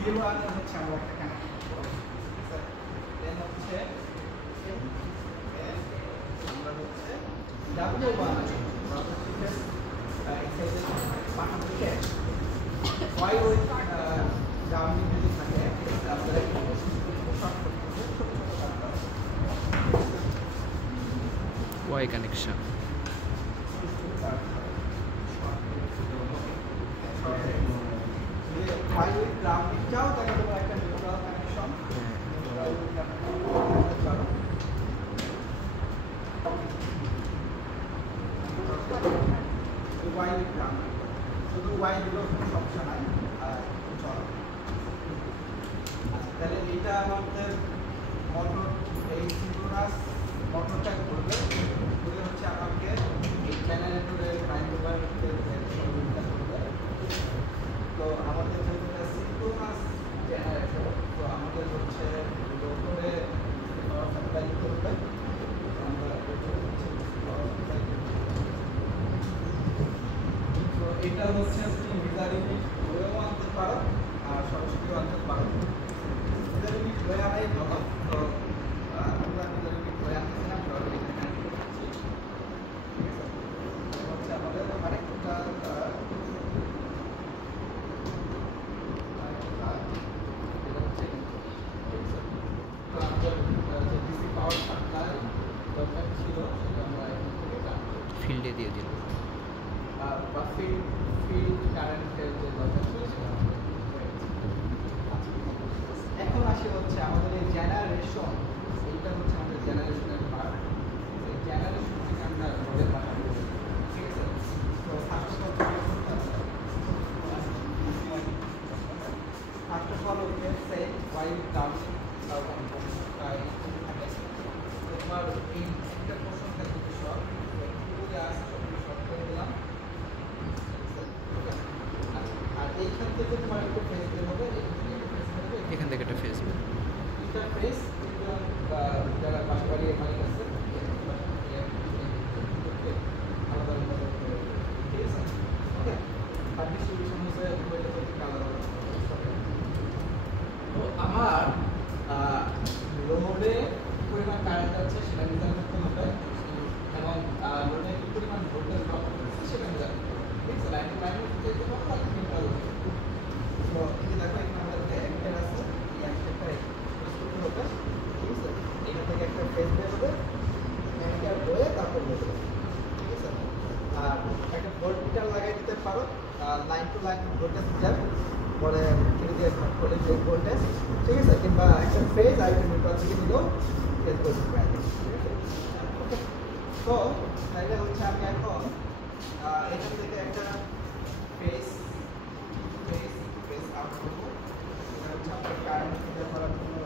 B1 হচ্ছে আমরা একটা কানেক্ট করব দেন হচ্ছে আমরা হচ্ছে W1 এক্সাইজের পাঠানো ক্যাশ ওয়াই ওই গ্রাউন্ডিং যদি থাকে তাহলে ওয়াই কানেকশন ওয়াই ওই গ্রাউন্ডিংটাও তাহলে তোমার একটা নিউট্রাল কানেকশন ওয়াই ওই গ্রাউন্ডিং শুধু ওয়াই দিলেও কোনো সমস্যা নাই চলো আচ্ছা তাহলে এটা আমাদের মোটর এই সিনক্রোনাস মোটরটা ঘুরবে ঘুরে হচ্ছে আমাকে এই জেনারেটরের মাইক্রোওয়েভ সহযোগিতা করবে তো আমাদের যেহেতু এটা সিনক্রোনাস জেনারেটর তো আমাদের হচ্ছে লোডে পাওয়ার সাপ্লাই করবে আমরা হচ্ছে পাওয়ার সাপ্লাই তো এটা হচ্ছে তুমি মিটার ইউনিট ধরেও আনতে পারো আর সরাসরিও আনতে পারো মিটার ইউনিট ধরে আনাই ভালো তো আমরা মিটার ইউনিট ধরে আনতেছিলাম সরাসরি এখানে ঠিক আছে হচ্ছে আমাদের আরেকটা ফিল্ডে দিয়ে দিল বা ফিল্ড কারেন্টের যে দরকার ছিল সেটা এখন আসি হচ্ছে আমাদের এই জেনারেশন এইটা হচ্ছে আমাদের জেনারেশনের পার্ট এই জেনারেশন থেকে আমরা রোডের পাঠাবো ঠিক আছে তো first of all let's say why counting তোমার এই একটা প্রশ্নটা যদি সব দিলাম আর এইখান থেকে তোমার একটা ফেস বের হবে এখান থেকে একটা ফেস এটা ফেস যারা পাশাপাশি মালিক আছে আলাদা আলাদা ঠিক আছে ওকে আর ডিস্ট্রিবিউশন হচ্ছে ওইটা থেকে আলাদা তো আমার লোডে পরিমাণ কারেন্ট আছে সেটা নির্ধারণ করতে হবে এবং লোডে কি পরিমাণ ভোল্টেজ ড্রপ করছে সেটা নির্ধারণ করতে হবে ঠিক আছে লাইন টু লাইন যেতে হবে লাইন টু নিউট্রাল তো এই দেখো এখানে আমাদের অ্যাক্টার আছে এই অ্যাক্টারটা এক্সপোর্ট হবে ঠিক আছে এটা থেকে একটা ফেজ বের হবে অ্যাক্টার হয়ে তারপর বের হবে ঠিক আছে আর একটা ভোল্টমিটার লাগাই দিতে পারো লাইন টু লাইন ভোল্টেজ যাবে পরে ধীরে ধীরে ভাগ করলে যে ভোল্টেজ ঠিক আছে কিংবা একটা ফেজ আর একটা নিউট্রাল থেকে দিলেও ফেজ করতে পারে ঠিক আছে ওকে তো তাইলে হচ্ছে আমি এখন এখান থেকে একটা ফেজ আউট করবো এটা হচ্ছে আপনার কারেন্ট ফিল্টার করার জন্য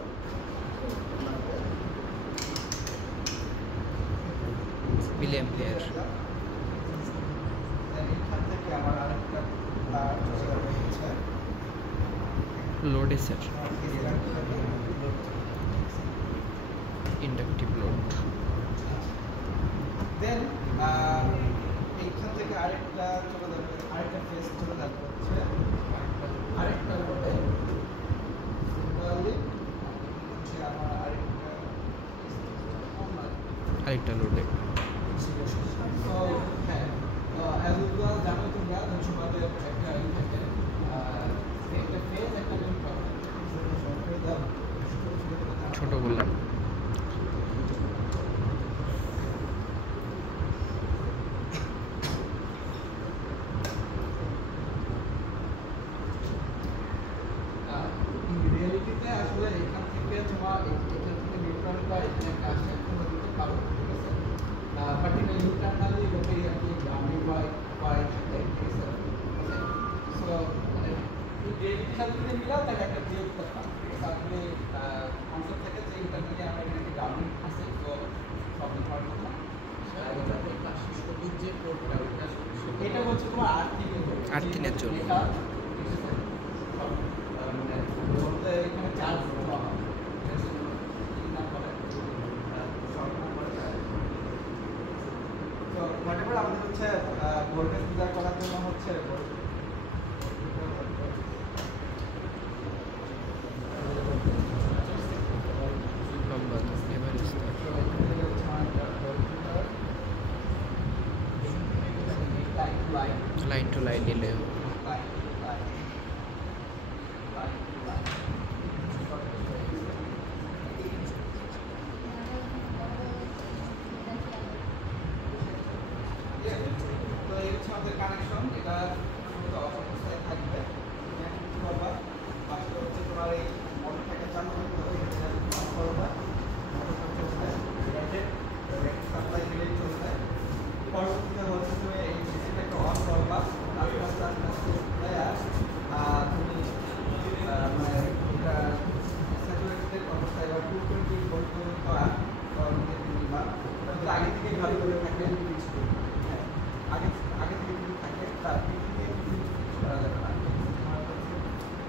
মিলি অ্যাম্পিয়ার এখান থেকে আমার আরেকটা তার হচ্ছে লোড এসের ইন্ডাকটিভ লোড দেন এইখান থেকে আরেকটা চলে যাবে আরেকটা ফেজ চলে যাবে হচ্ছে আরেকটা লোডে সিম্পলি হচ্ছে আমার আরেকটা লোডে তো হ্যাঁ অ্যাজ ইউজুয়াল জানো তোমরা তোমাদের একটা ই থাকে একটা ফেজ একটা নিউট্রাল ছোট বললাম রিয়েলিটিতে আসলে এখান থেকে তোমার এখান থেকে নিউট্রাল বা এখানে একটা আসে তোমরা দিতে পারো ঠিক আছে বাট এটা ইন্টারনালি লোকে আর কি গ্রাউন্ডিং বা থাকে ঠিক আছে ওকে সো মানে এই রিয়েলিটির সাথে যদি মিলাও তাহলে একটা ক্রিয়েট করতাম ঠিক আছে আপনি কনসেপ্ট থেকে যে ইন্টারনালি আমার এখানে একটা গ্রাউন্ডিং আছে তো প্রবলেম হওয়ার কথা এটা হচ্ছে তোমার আর্থিনের জন্য বলতে এখানে চার্জ দেওয়া হয় তো হোয়াটএভার আমাদের হচ্ছে ভোল্টেজ মেজার করার জন্য হচ্ছে লাইন লাইন টু লাইন নিলে তো এই হচ্ছে আমাদের কানেকশন, এটা অফ অবস্থায় থাকবে। ফার্স্টে হচ্ছে তোমার এই মোটরটাকে চালু করতে হবে, অফ করবা, মোটরটা চলবে, সাপ্লাই দিলেই চলবে। পরবর্তীতে হচ্ছে তুমি এই সিস্টেমটাকে অন করবা, আস্তে আস্তে আস্তে আস্তে তুমি মানে এটা স্যাচুরেটেড অবস্থায় বা 220 ভোল্ট পর্যন্ত তুমি বা আগে থেকে ভালো করে থাকে, হ্যাঁ আগে থেকে যদি থাকে তার থেকে করা যাবে না।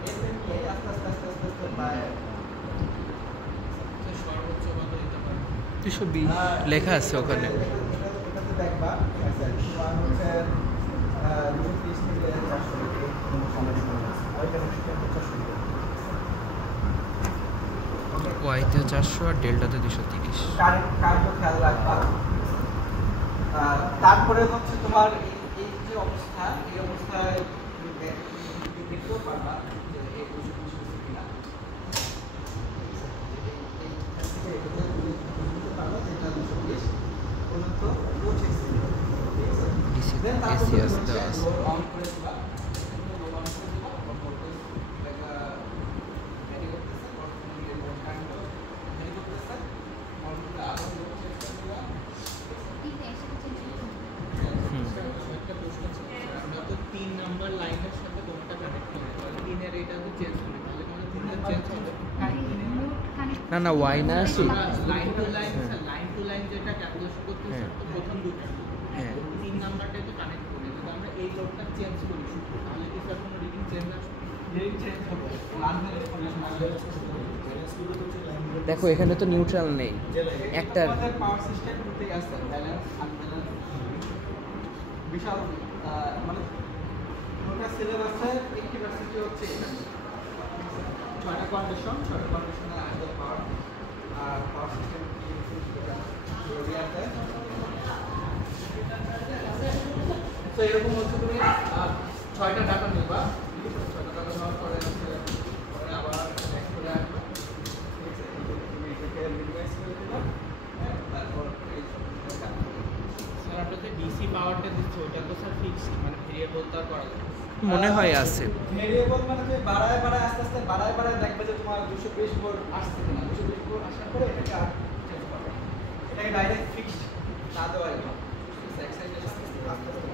এতে নিয়ে আস্তে আস্তে আস্তে আস্তে আস্তে সর্বোচ্চ কত দিতে পারে? 220 লেখা আছে ওখানে। এটাতে দেখবা তোমার হচ্ছে 230 থেকে 400 কোনো সমস্যা নেই। আর এটা হচ্ছে 400 ওয়াইতে 400 আর ডেল্টাতে 230। কারেন্ট খেয়াল রাখবা। তারপরে হচ্ছে তোমার এই যে অবস্থা, এই অবস্থায় দেখতেও পারবা যে এই বুঝতে কিনা পারবা যে এটা 220 পর্যন্ত পৌঁছেছে। ডিসি দেন এসি তারপরে আসতে আছে। লোড অন করে দিবা, লোড অন করে দিবা, ভোল্টেজ এটা ভ্যারি করতেছে, বর্তমানে লোড কারেন্ট ভ্যারি করতেছে, মডেলটা আবার লোড চেঞ্জ করে দিবা। একটা প্রশ্ন ছিল, আমরা তো 3 নাম্বার লাইনের সাথে কোনটা কানেক্ট করি, তাহলে 3 এর এটা তো চেঞ্জ করি, তাহলে কোন 3 এর চেঞ্জ হবে? না না ওয়াই না আসি। আমরা লাইন টু লাইন যেটা ক্যালকুলেশন করতে হ্যাঁ। তো প্রথম দুটো হ্যাঁ 3 নাম্বারটাই তো কানেক্ট করি, যদি আমরা এই লোডটা চেঞ্জ করি শুধু, তাহলে কি স্যার কোনো রিডিং চেঞ্জ আসবে? রেট চেঞ্জ হবে, লাইনের কন্ডিশন আসবে। দেখো এখানে তো নিউট্রাল নেই একটা। আমাদের পাওয়ার সিস্টেম দুটোই আছে, ব্যালেন্স আনব্যালেন্স। বিশাল মানে ওটা সিলেবাসে 80% হচ্ছে এটা। 6টা কন্ডিশন, 6টা কন্ডিশনে আসবে পাওয়ার আর পাওয়ার সিস্টেম কি এটা জরুরি আছে। তো এরকম হচ্ছে তুমি 6টা ডাটা নিবা, 6টা ডাটা নেওয়ার পরে আবার ব্যাক করে আসবে। তুমি এটাকে মিনিমাইজ করে দিবা, তারপর এই স্যার আপনাদের ডিসি পাওয়ারটা দিচ্ছে ওটা তো স্যার ফিক্সড, মানে ভেরিয়েবল তো আর করা যাবে না। মনে হয় আছে। ভেরিয়েবল মানে তুমি বাড়ায় বাড়ায় আস্তে আস্তে বাড়ায় বাড়ায় দেখবে যে তোমার 220 ভোল্ট আসছে কিনা। 220 ভোল্ট আসার পরে এটাকে আর চেঞ্জ করবে, এটাকে ডাইরেক্ট ফিক্সড না দেওয়াই ভালো। এক্সাইটেশন আস্তে আস্তে